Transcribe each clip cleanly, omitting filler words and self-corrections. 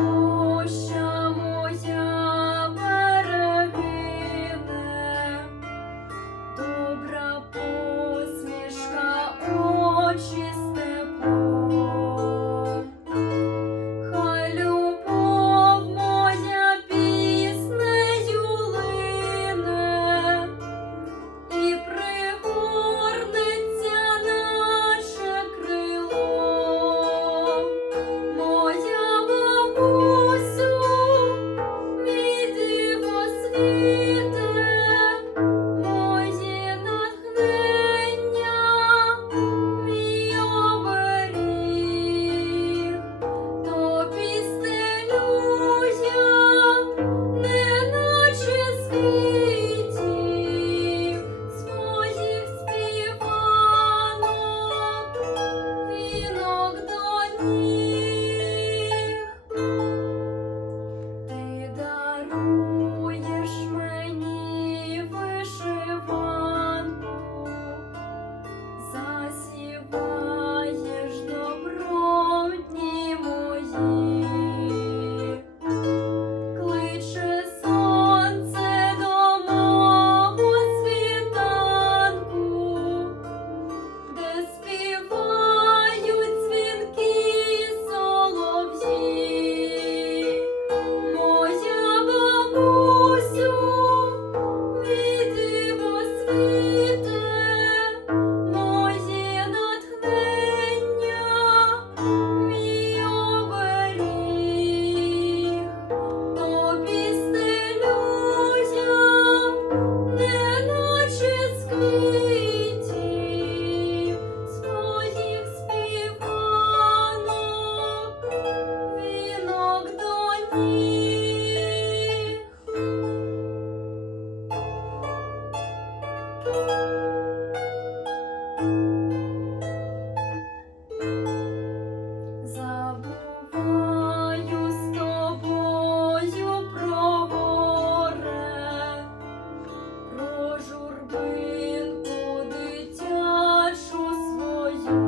Найдорожча моя берегине, добра посмішка, очі з теплом. Хай любов моя піснею лине і пригорнеться, наче крило. Моя бабусю, мій дивосвіте, моє натхнення, мій оберіг. Тобі стелю я, неначе з квітів своїх співанок, вінок до ніг. Ти даруєш мені вишиванку, засіваєш добро в дні мої. Кличе сонце до мого світанку, де співають дзвінки солов'ї. Моя бабусю, мій дивосвіте, моє натхнення, мій оберіг. Тобі стелю я, неначе з квітів своїх співанок, вінок до ніг. Забуваю з тобою про горе, про журбинку дитячу свою.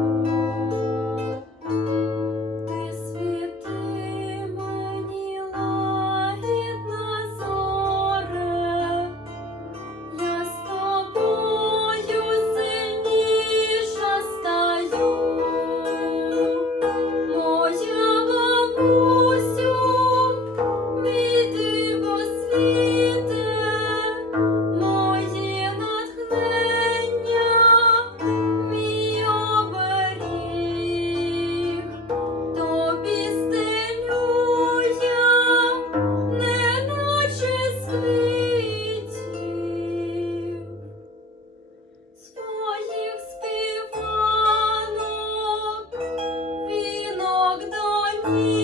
Ти світи мені лагідна зоре, я з тобою сильніша стаю. Моя бабусю, мій дивосвіте, моє натхнення, мій оберіг. Тобі стелю я, неначе з квітів своїх співанок, вінок до ніг.